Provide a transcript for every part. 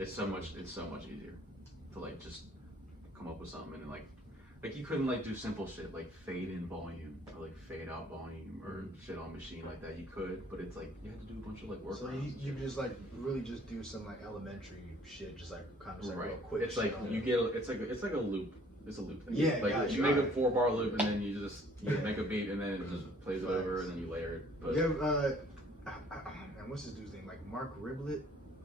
it's so much easier to like just come up with something and like you couldn't like do simple shit like fade in volume or like fade out volume or shit on machine like that. You could, but it's like you had to do a bunch of like work. So you just like really just do some like elementary shit, just like kind of like right. real quick. It's like you get it's like a loop. It's a loop thing. Yeah, like you make a 4-bar loop and then you make a beat and then it just plays it over and then you layer it. But and what's this dude's name? Like Mark Riblet.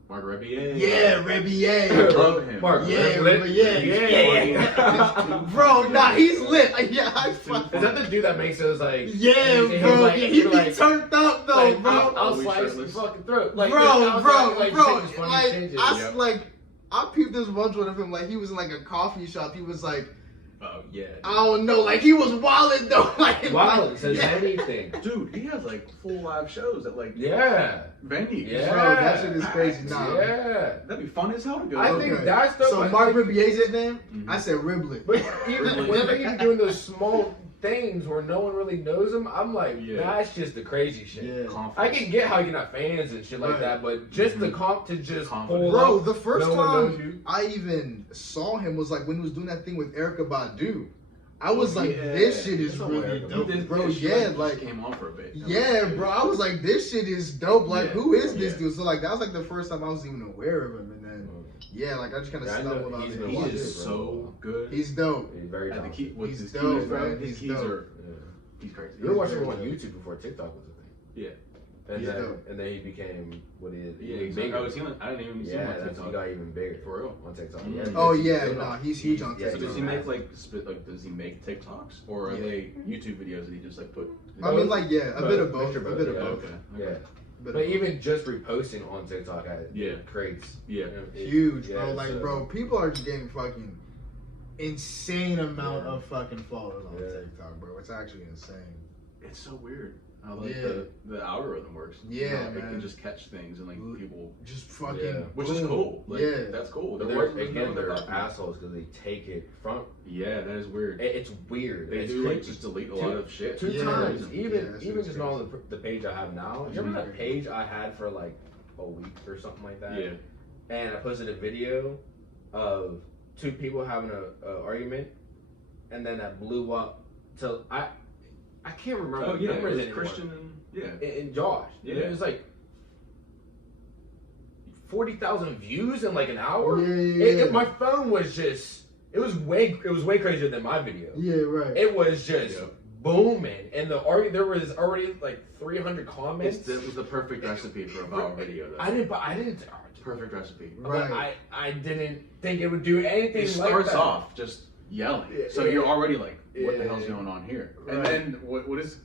Mark Rebier. Yeah, Rebier. Love him. Mark Riblet. Yeah. Bro, nah, he's lit. Yeah, I fuck. Is that the dude that makes those like? Yeah, bro. Like, he be like, turned up though, like, bro. I'll slice your fucking throat. Like, bro. Like, I peeped this one of him. Like he was in like a coffee shop. He was like, oh yeah. I don't know. Like he was wildin' though. Like wild says anything. Dude, he has like full live shows at like venues. Yeah. Bro, that shit is crazy. Nah. Yeah. That'd be fun as hell to go. I think that's the. So Mark Ribier's his name? Mm-hmm. I said Riblet. But even whenever he's doing those small things where no one really knows him, I'm like, that's just the crazy shit. Yeah. I can get how you can have fans and shit like that, but just the comp to just pull bro, up, the first no one knows time you. I even saw him was like when he was doing that thing with Erykah Badu. I was like, this shit is really dope, bro. Yeah, like came on for a bit. Yeah, bro. I was like, this shit is dope. Like, who is this Yeah. dude? So like, that was like the first time I was even aware of him, and then like I just kind of stumbled on it. He is so good. He's dope. He's very At the talented. key, with He's his dope, keys, bro. man. His He's keys dope. are. He's crazy. You were watching him on YouTube before TikTok was a thing. Yeah. And He's then dope. and then he became what he is. Yeah, exactly. I didn't even see him on he TikTok. got even bigger For real? on TikTok. Mm-hmm. Yeah, Oh yeah, no, he's huge on Yeah, So TikTok. does he make like does he make TikToks or are they YouTube videos that he just like put? I mean, like, yeah, a bit of both. A Both, bit of yeah. both. Okay. Yeah. Bit But of both. even just reposting on TikTok creates Huge, bro. yeah, Like, so- bro, people are just getting fucking insane amount of fucking followers on TikTok, bro. It's actually insane. It's so weird how like Yeah. the algorithm works. Yeah, it man. can just catch things and like people, Just fucking, Yeah. which is cool. Like, Yeah. that's cool. But They're they're, working again, they're with assholes because they take it from. Yeah, that is weird. It's weird. They it's do like crazy. just delete a lot of shit. Two Yeah. times, Yeah, even that's even what's just on the page I have now. You remember that page I had for like a week or something like that? Yeah. And I posted a video of two people having a argument, and then that blew up to I can't remember. Oh the yeah, numbers it was anymore. Christian and And Josh. Yeah. It was like 40,000 views in like an hour. Yeah. My phone was just. It was way crazier than my video. Yeah, right. It was just booming, and there was already like 300 comments. It was the perfect recipe for a viral video. Though. I didn't. Perfect recipe. Right. But I didn't think it would do anything It like starts that. off just yelling, so you're already like, "What the hell's going on here?" And Right. then what is?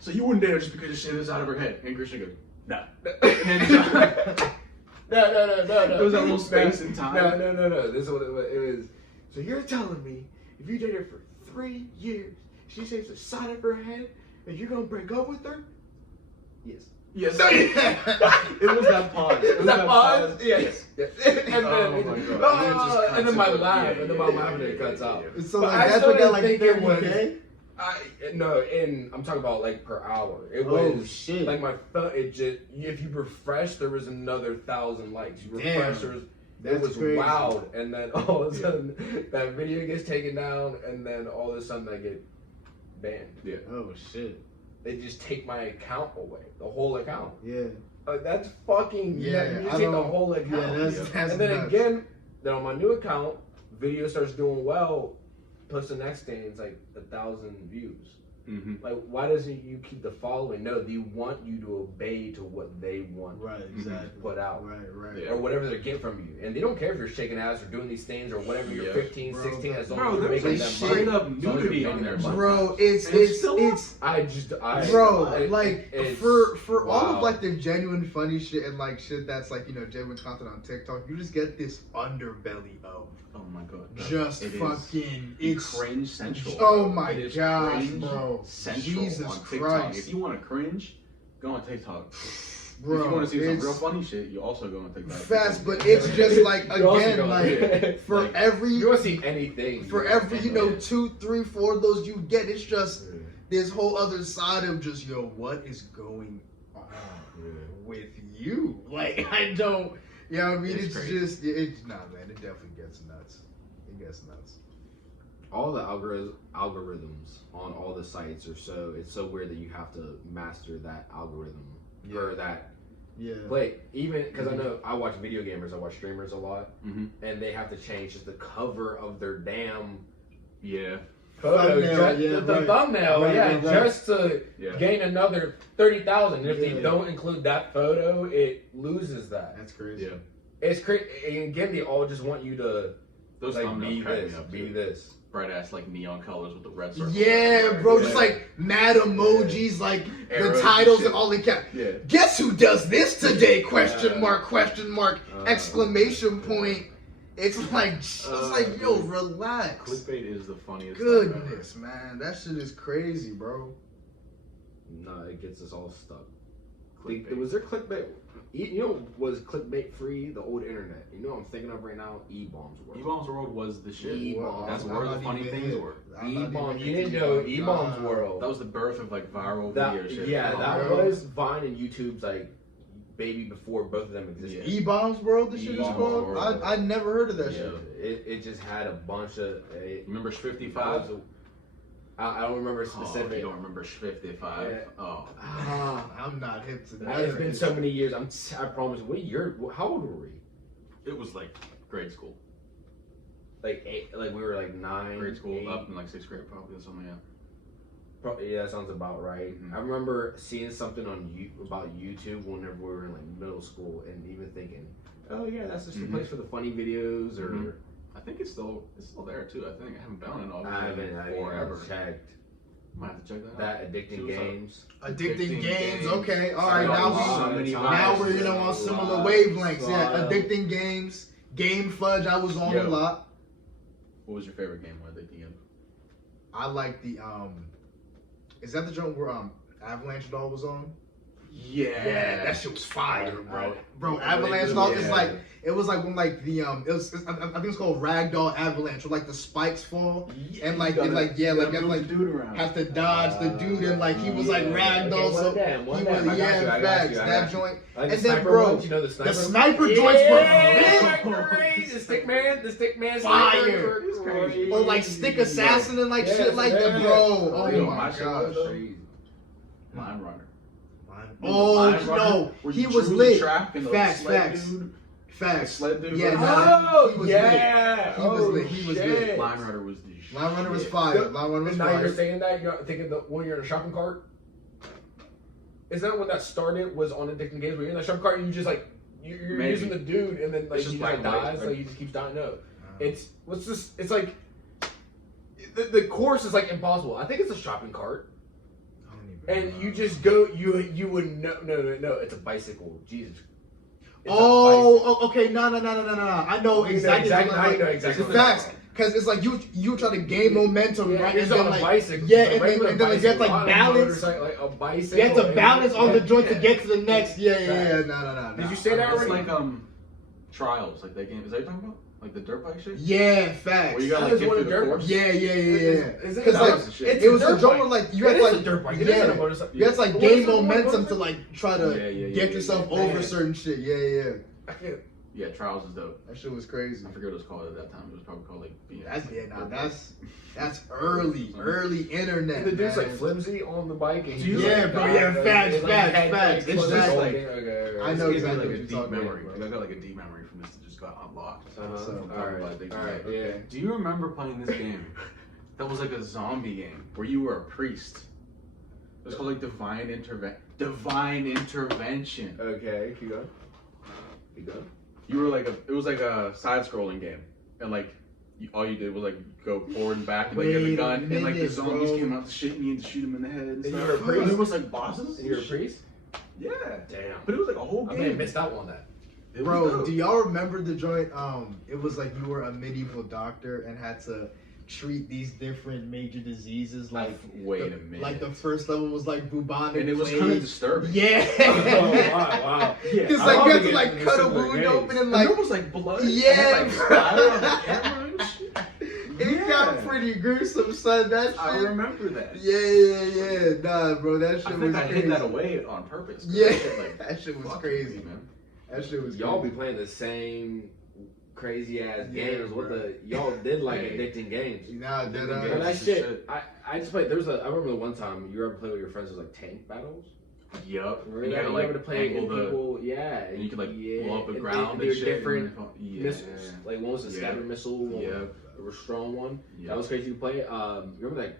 So you wouldn't dare just because the shit is out of her head. And Christian goes, "No." And No. There was that little space in time. No. This is what it was. So you're telling me if you dated her for 3 years, she saves the side of her head, and you're gonna break up with her? Yes. Yes. It was that pause. It was that pause? Yes. And then, Oh my God. and then my Cuts laugh, it. and then my laugh, and it cuts out. So But like I that's still what got didn't like think it was. 30K? I'm talking about like per hour. It Oh, was shit. like my phone. It just if you refresh, there was another 1,000 likes. You refresh, it That's was crazy. wild, and then all of a sudden that video gets taken down, and then all of a sudden I get banned. Yeah. Oh shit. They just take my account away, the whole account. Yeah. That's fucking Yeah, You I just take the don't- whole account. Yeah, that's and then nuts. again, then on my new account, video starts doing well. Plus the next thing is like 1,000 views. Mm-hmm. Like, why doesn't you keep the following? No, they want you to obey to what they want Right, exactly. to put out. Right. Yeah. Or whatever they're getting from you. And they don't care if you're shaking ass or doing these things or whatever you're Yeah. 15, Bro, 16, as long Bro, as you're there's making like that straight money. up as long as you're nudity making on there. that money. Bro, And it's still up? For all wow. of like the genuine funny shit and like shit that's like, you know, genuine content on TikTok, you just get this underbelly of Oh my God. just It is fucking it's cringe central. Oh bro. my It is gosh, cringe bro. Central Jesus on TikTok. Christ. If you want to cringe, go on TikTok. bro. If you want to see some it's real funny shit, you also go on TikTok. fast, but it's just like You also again, go- like for Like, every You don't see anything. for every, you know, 2, 3, 4 of those you get, it's just this whole other side of just, yo, what is going on with you? Like, I don't, Yeah, I mean, it's crazy. just, nah, man, it definitely gets nuts. It gets nuts. All the algorithms on all the sites are it's so weird that you have to master that algorithm or that. Yeah. Like, even because I know I watch video gamers, I watch streamers a lot, Mm-hmm. and they have to change just the cover of their damn Thumbnail, the thumbnail, right. just to Yeah. gain another 30,000. And if Yeah. they don't include that photo, it loses that. That's crazy. Yeah. It's crazy. And again, they all just want you to Those like thumbnails be crack me this, up, be too. this. Bright ass like neon colors with the red circle. Yeah, bro, just Yeah. like mad emojis, like Arrows the and titles shit. and all the cap. Yeah. Guess who does this today? Question Yeah. mark, exclamation point. It's like, yo, relax. Clickbait is the funniest. thing ever. Goodness, man, that shit is crazy, bro. No, it gets us all stuck. Clickbait. Was there clickbait? You know, was clickbait free? The old internet. You know what I'm thinking of right now? E-bombs world. E-Bombs World was the shit. E-Bombs. That's I'm where the not funny even things hit. were. I'm not E-bombs. even You didn't hit know the E-bombs God. world. That was the birth of like viral That, video shit. yeah, Oh, that bro. was Vine and YouTube's like baby before both of them existed. Yeah. E-Bombs World, the shit is E-Bombs called? World. I never heard of that Yeah. shit. It just had a bunch of. Remember 55? I don't remember Oh, specific. you don't remember 55? Yeah. Oh. I'm not hip to that. It's been so many years. I promise. What year? How old were we? It was like grade school. Like 8. Like we were like 9. Grade school 8. up in like 6th grade probably or something, yeah. Yeah, that sounds about right. Mhm. I remember seeing something on about YouTube whenever we were in like middle school, and even thinking, "Oh yeah, that's just the Mhm. place for the funny videos." Or Mhm. I think it's still there too. I think I haven't been on it all I haven't forever. checked Might have to check that out. that addicting See what's up. games. Addicting games. games. Okay, all right. So Now many we vibes. we're on similar Lot. wavelengths. Yeah, Lot. addicting games, Game Fudge. I was on Yo. a lot. What was your favorite game with Addicting Game? I like the Is that the joint where Avalanche Doll was on? Yeah, that shit was fire, bro. Bro, Avalanche Doll is like it was like when like the I think it's called Ragdoll Avalanche, where like the spikes fall and like you have to dodge the dude and like he was like Ragdoll, so he was facts that joint. Like And the then, sniper bro, ones, you know, the sniper joints were yeah, lit. great. The stick man, Fire. snipers were great. Or like Stick Assassin and like Yes, shit like that, yeah. bro. Oh, Oh yo, my my shit was gosh. crazy. Mine Runner. Oh Mine Runner, no, where he you was drew the lit. track and the Facts, sled facts. dude. Facts. Sled dude. Yeah, right? nah, he was yeah. He was lit. He was lit. shit. Mine Runner was the shit. Line Runner was fire. Line Runner was And now you're fire. saying that, you're thinking that when you're in a shopping cart? Is that when that started, was on Addicting Games, where you're in the shopping cart and you just like, you're Maybe. using the dude and then like It's he just just like black and white, dies, right? like he just keeps dying? No. It's like, the course is like impossible. I think it's a shopping cart. And you just go, you would no, it's a bicycle. Jesus. It's a bicycle. Okay, no. I know You know exactly. now you know exactly. The facts, because it's like you try to gain momentum, Yeah, right? it's And on then a like, bicycle. yeah, It's a and regular then you have to bicycle, like not a balance. motorcycle, like a bicycle. You have to balance on the joint to Yeah. get to the next. Yeah. Facts. No. Did you say that It's already? like Trials, like that game. Is that what you're talking about? Like the dirt bike shit? Yeah, facts. Where you gotta That like is get one through of the the dirt course? Yeah. Is it- Because like was the shit. it's it was a a dirt joint bike. where like you It had is like a dirt bike. It isn't a motorcycle. you had to like What gain is it? momentum to like try to Yeah, get yourself yeah. over certain shit. Yeah. I can't. Yeah, Trials is dope. That shit was crazy. I forget what it was called at that time. It was probably called like being. That's early internet. The dude's like man. flimsy on the bike. And Yeah, he's, like, bro, died, yeah, like, facts, it's like facts, head, facts. like, It's close just the like- thing. Okay. I know This gave me, exactly like what a you're deep talking memory. about, Like, bro. I got like a deep memory from this that just got unlocked. Uh-huh. From All right, about Addicting all right, Game. yeah. Do you remember playing this game? That was like a zombie game where you were a priest. It was called like Divine Intervention. Okay, keep going. Keep going. You were like it was like a side-scrolling game, and like all you did was like go forward and back, and like you had Wait the a gun, and like the minute, zombies bro. came out to shit me and to shoot him in the head and And stuff. you were a priest? And there was like bosses. And you're a priest? Yeah, Damn. but it was like a whole I game. may have missed out on that. It was Bro, dope. do y'all remember the joint? It was like you were a medieval doctor and had to treat these different major diseases. Like, wait a minute. Like the first level was like bubonic and it was plague. kind of disturbing. Yeah. Oh, wow. Yeah. It's I like love you the have to games like in the cut a similar wound games. open and And like there was like blood. Yeah, and, like splatter on the camera and shit. it got pretty gruesome, son. That shit. I remember that. Yeah. Nah, bro, that shit I was think I crazy. hid that away on purpose. 'Cause Yeah, that shit, like, that shit was fucking crazy, man. That shit was y'all be crazy. playing the same crazy ass Yeah, games. What bro. the y'all did like Hey. addicting games. Nah, that But that Games is shit, shit. I just played. I remember the one time you ever play with your friends. It was like tank battles. Yup. Remember And you that? had to You like ever play angle the. people? Yeah, And you could like yeah. blow up the And ground and they're shit. different Yeah. missiles. Like one was a scatter missile. One Yeah. was a strong one. Yeah. That was crazy to play. Remember that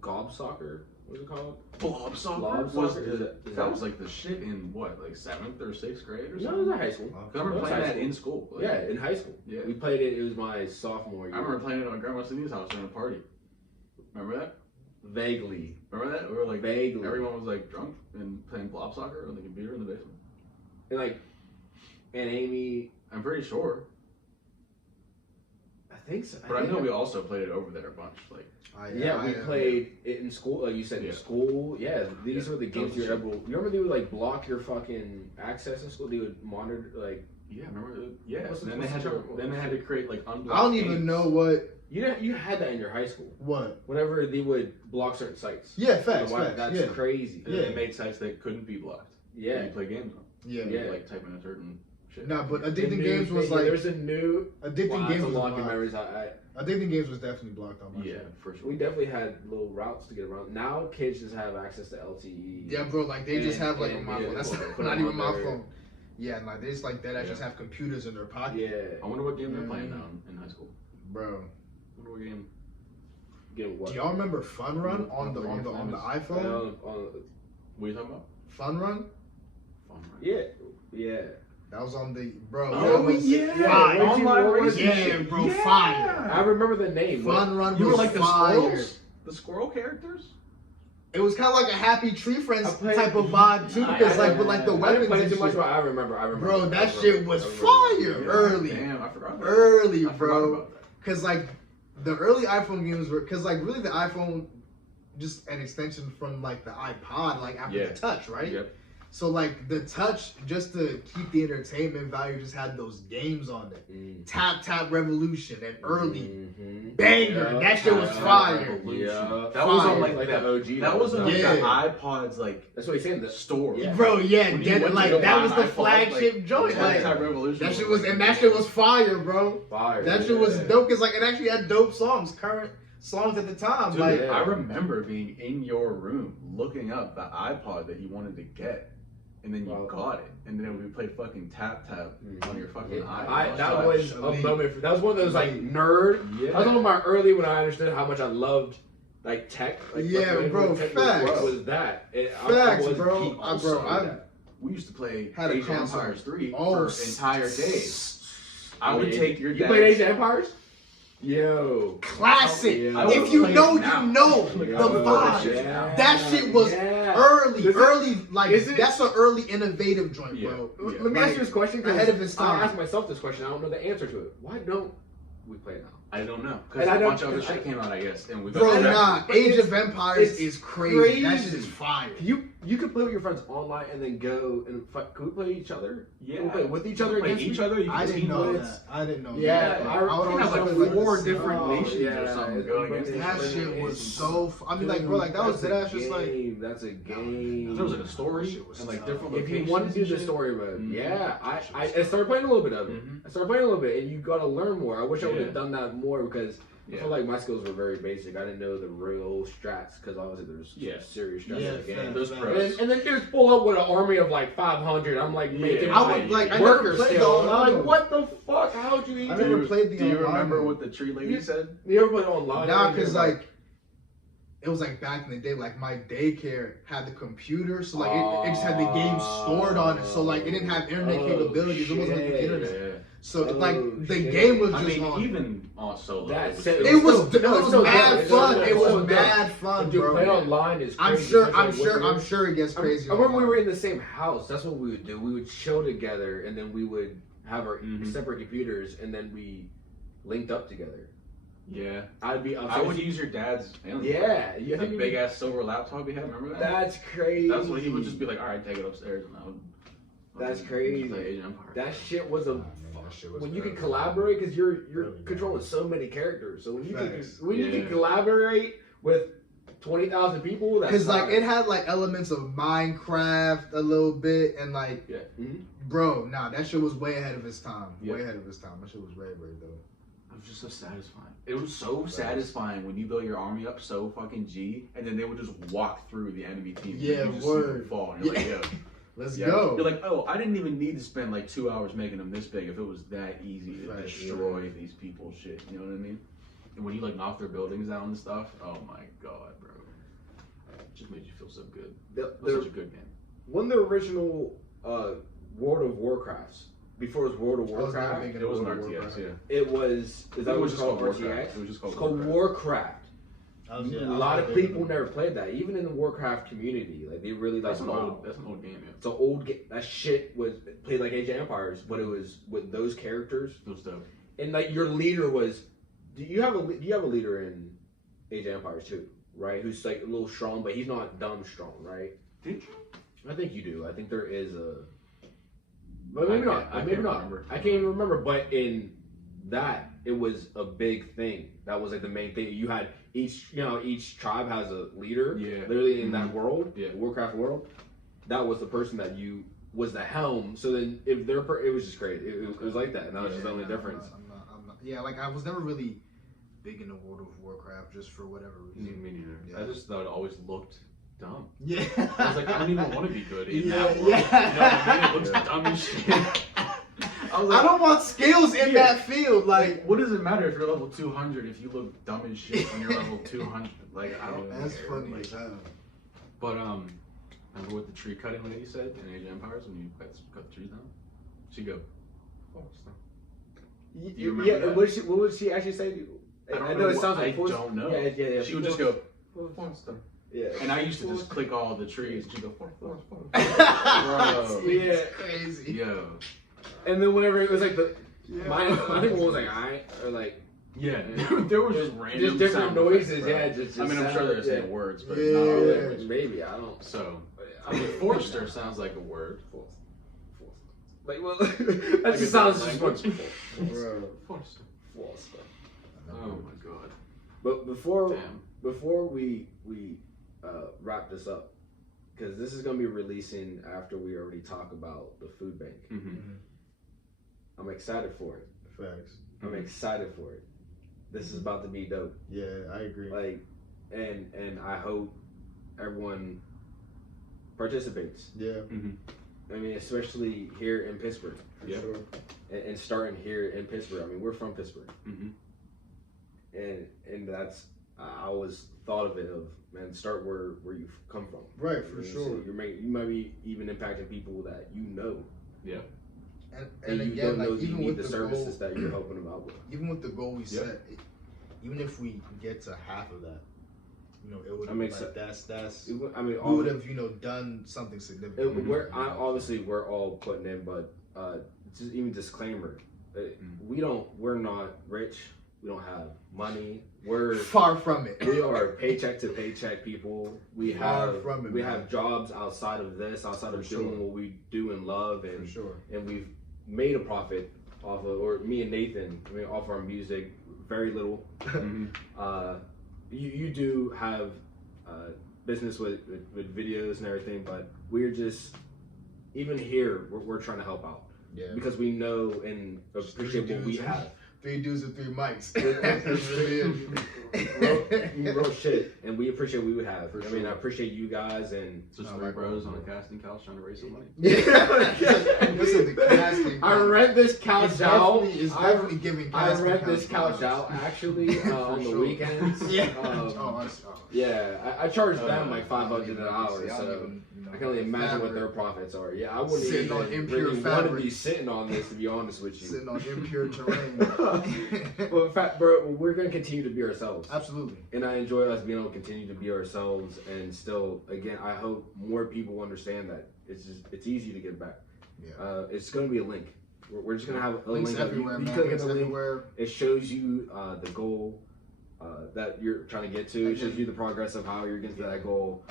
gob soccer? What was it called? Blob soccer. Blob was soccer? the- Is that- that was like the shit in what, like 7th or 6th grade or No, it something? was in high school. Cause I remember It was playing high that school. in school. Like, Yeah, in high school. Yeah. We played it. It was my sophomore year. I remember playing it at my grandma Cindy's house during a party. Remember that? Vaguely. Remember that? We were like, Vaguely. everyone was like drunk and playing blob soccer on the computer in the basement. And like, and Amy, I'm pretty sure. I think so. But I think know we also played it over there a bunch. Like, Yeah, we played it in school. Like you said, Yeah. in school. Yeah, these Yeah. were the games you were able. You remember they would like block your fucking access in school. They would monitor like. yeah, remember? Yeah. What's the- Then what's they had the to. term? Then they had to create like unblocked. I don't even games. know what. You had that in your high school. What? Whenever they would block certain sites. Yeah, facts, Why- facts. That's Yeah. crazy. And Yeah. they made sites that couldn't be blocked. Yeah. You play games on. Yeah. You Yeah. like type in a certain shit. Nah, but The Addicting new Games was thing- like there's a new. Addicting Wow, Games that's was unlocking blocked. memories. Addicting Games was definitely blocked on my Yeah, shit. for sure. We definitely had little routes to get around. Now kids just have access to LTE. Yeah, bro. Like they just And- have like and on my yeah, phone. That's put not, it not on even my their- phone. Yeah, like they just like that. I Yeah. just have computers in their pocket, Yeah. I wonder what game they're Yeah. playing now in high school. bro. I wonder what game. Get what? Do y'all remember Fun Run on the iPhone? What are you talking about? Fun Run. Fun, right? Yeah. Yeah. That was on the bro. Oh, that was yeah. fire. Online What was racing Yeah, shit. bro, Yeah. fire. I remember the name. Fun Run You were was like the fire. squirrels? The squirrel characters? It was kind of like a Happy Tree Friends I played- type of vibe too, because like with like the I didn't weapons play and too much, shit. but I remember. Bro, that I shit remember. was I fire. remember. Early. Damn, I forgot about Early, that. I forgot bro. about that. Cause like the early iPhone games were, cause like really the iPhone, just an extension from like the iPod, like after Yeah. the Touch, right? Yep. So like the Touch, just to keep the entertainment value, just had those games on it. Mm. Tap Revolution and early Mhm. banger. That shit was fire. Yeah. That was on Fire. like the the OG. That was on like Yeah. the iPod's like That's what he's saying. The store. Yeah. Bro, yeah, When you get went it, to like go that buy was an the iPod, flagship like, joint. Tap Like, Revolution. that shit was, and that shit was fire, bro. fire. That shit was Yeah. dope, cause like it actually had dope songs, current songs at the time. Dude, Like, yeah. I remember being in your room looking up the iPod that you wanted to get, and then you Wow. got it, and then we played fucking tap on your fucking Yeah, iPod. that Shut was up, a Shalene. moment. That was one of those like nerd. Yeah. That was one of my early when I understood how much I loved like tech. Like, Yeah, like, bro, when tech facts. was that. Facts, was bro. geek. Also, I we used to play had a Age of console. Empires 3 Oh, for entire days. I would take your You dad's... played Age of Empires? Yo. classic. Yeah. I would If you play know, it now. you know Like, the I would play that vibe. shit Yeah. now. That shit was Yeah. early, Is it- early. Like is it- that's an early innovative joint, Yeah. bro. Yeah. Let me Like, ask you this question. 'Cause ahead of its time. I ask myself this question. I don't know the answer to it. Why don't we play it now? I don't know. Because And I a don't- bunch of other and shit I- came out, I guess, and we got Bro, distracted. nah. But Age it's- of Empires it's is crazy. That shit crazy. is fire. You could play with your friends online and then go and fight. Could we play each other? Yeah. Can we play with each You other play against each other. You I can didn't team know blitz. that. I didn't know Yeah, that. I would think always that's like play the 4 same. different nations or something going against That each other. shit was so. I mean, like, bro, like that was That's just a like. game. That's a game. There was like a story Shit was and like tough. different If you locations wanted to do and the shit. story mode, Mhm. yeah, I started playing a little bit of it. Mhm. I started playing a little bit, and you got to learn more. I wish I would Yeah. have done that more because I Yeah. feel like my skills were very basic. I didn't know the real strats because obviously there's Yeah. serious strats Yeah, in the game. fair, Those fair. pros. And then dudes pull up with an army of like 500. I'm like making Yeah. I my would like. I worker never played the skill. And I'm online. like, what the fuck? How'd you I even? never played the Do you online remember one. what the tree lady said? You ever played online? Nah, And you're cause like. It was like back in the day, like my daycare had the computer, so like it just had the game stored on it, so like it didn't have internet Oh, capabilities. It wasn't like the shit. internet, so it, like Oh, the shit. game was I just mean, on. even on solo. That's was it. still- It was No, it's still mad good. fun. It's It was still good. mad fun, Dude, bro. playing online is crazy. I'm sure. That's I'm like sure. what I'm sure it gets crazy. I remember we online. were in the same house. That's what we would do. We would chill together, and then we would have our Mhm. separate computers, and then we linked up together. Yeah. I'd be. I would use your dad's alien. Yeah, you That think big ass silver laptop he had. Remember that? That's crazy. That's what he would just be like. All right, take it upstairs, and I would. That's just crazy. play Age of Empires. That shit was a. Nah, man, that shit was When you can early. collaborate, because you're Early, man. controlling so many characters, so when you can Facts. when you Yeah. can collaborate with 20,000 people. Because like it had like elements of Minecraft a little bit, and like, bro, nah, that shit was way ahead of its time. Yeah. Way ahead of its time. That shit was very, very dope. It was just so satisfying. It was so satisfying when you build your army up so fucking G, and then they would just walk through the enemy team. Yeah, and you just word. see them fall, and you're like, yo. Let's go. You're like, oh, I didn't even need to spend like 2 hours making them this big if it was that easy to destroy these people's shit. You know what I mean? And when you like knock their buildings down and stuff, oh my god, bro. It just made you feel so good. It was such a good game. When the original World of Warcrafts, before it was World of Warcraft, it was an RTS, yeah. It was, is that what it's called? Warcraft. It was just called Warcraft. A lot of people never played that, even in the Warcraft community. Like they really like. That's an old game. Yeah. It's an old game. That shit was played like Age of Empires, but it was with those characters. It was dope. And like your leader was. Do you have a leader in Age of Empires too? Right, who's like a little strong, but he's not dumb strong, right? Did you? I think you do. I think there is a. But maybe not. I Maybe can't not. remember. I can't even remember. But in that, it was a big thing. That was like the main thing. You had each tribe has a leader. Yeah. Literally in that world, yeah. Warcraft world, that was the person that was the helm. So then, if it was just great. It was like that, and that was just the only difference. I'm not. Yeah, like I was never really big into World of Warcraft just for whatever reason. Me neither. Yeah. I just thought it always looked dumb. Yeah. I was like, I don't even want to be good in Yeah, that world. yeah. You know what I mean? It looks dumb as shit. I was like, I don't want skills in that field. Like, what does it matter if you're level 200 if you look dumb as shit when you're level 200? Like, I don't. that's care. funny Like, as hell. But remember what the tree cutting lady said in Age of Empires when you cut the trees down? She'd go, forest. Do you remember that? What would she actually say? I know it sounds like I don't know. Yeah. She would just go, forest. Yeah. And I used to just click all the trees and she'd go, forest. Bro. Yeah. Crazy. Yo. And then whenever it was like I think one was like or like. Yeah, there was just random different noises. Effects, just I mean, I'm sure they're saying words, but yeah, not all language. Maybe I don't. So, I mean, Forester sounds like a word. Like, well, that just sounds just language. Bro. Forester. Oh my god. But before we wrap this up, because this is gonna be releasing after we already talk about the food bank. Mm-hmm. I'm excited for it. Facts. I'm excited for it. This is about to be dope. Yeah, I agree. Like, and I hope everyone participates. Yeah. Mm-hmm. I mean, especially here in Pittsburgh. Yeah. Sure. And starting here in Pittsburgh. I mean, we're from Pittsburgh. Mm-hmm. And that's I always thought of it start where you come from. Right, for sure. So you might be even impacting people that you know. Yeah. And you again, don't know like even you need with the the services goal, that you're helping them out with. even with the goal we set, even if we get to half of that, it would. I mean, like, that's. I mean, we would have done something significant. Obviously we're all putting in, but just even disclaimer, we're not rich. We don't have money. We're far from it. We are paycheck to paycheck people. We Far have from it, we man. have jobs outside of this, outside of For doing sure. what we do and love, and For sure. and we've made a profit off of, or me and Nathan, off our music, very little. Mm-hmm. You do have business with videos and everything, but we're just even here. We're trying to help out because we know and appreciate what we have. 3 dudes with 3 mics. Real shit, and we appreciate what we have. For I mean, sure. I appreciate you guys, and Just 3 bros on a casting couch trying to raise some money. Listen, the casting. I rent this couch out. It's definitely giving. I rent this couch out actually on the weekends. Yeah. Yeah, I charge them like $500 an hour, so I can only imagine what their profits are. Yeah, I wouldn't Sitting even on impure really want to fabric. be sitting on this, to be honest with you. Sitting on impure terrain. Well, in fact, bro, we're gonna continue to be ourselves. Absolutely. And I enjoy us being able to continue to be ourselves, and still, again, I hope more people understand that it's easy to get back. Yeah. It's gonna be a link. We're just gonna have a Links link. everywhere, You man. click Links on the link. everywhere. It shows you the goal that you're trying to get to. It shows you the progress of how you're getting to that goal.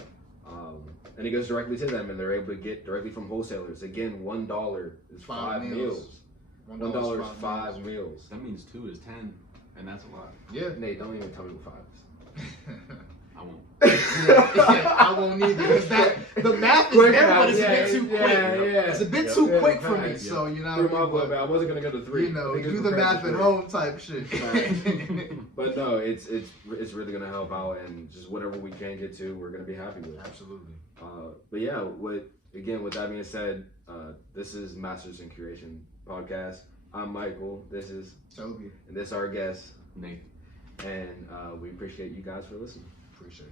And it goes directly to them, and they're able to get directly from wholesalers. Again, $1 is 5 meals. $1 is 5 meals. That means 2 is 10, and that's a lot. Yeah. Nate, don't even tell me what 5 is. I won't. I won't either. Because the math is there, but it's a bit too quick. Yeah. It's a bit too quick for me. So you know, I wasn't gonna go to 3. You know, do the math at home type shit. But no, it's really gonna help out, and just whatever we can get to, we're gonna be happy with. Absolutely. But yeah, with that being said, this is Masters in Curation podcast. I'm Michael. This is Toby, and this is our guest Nate. and we appreciate you guys for listening. Appreciate it.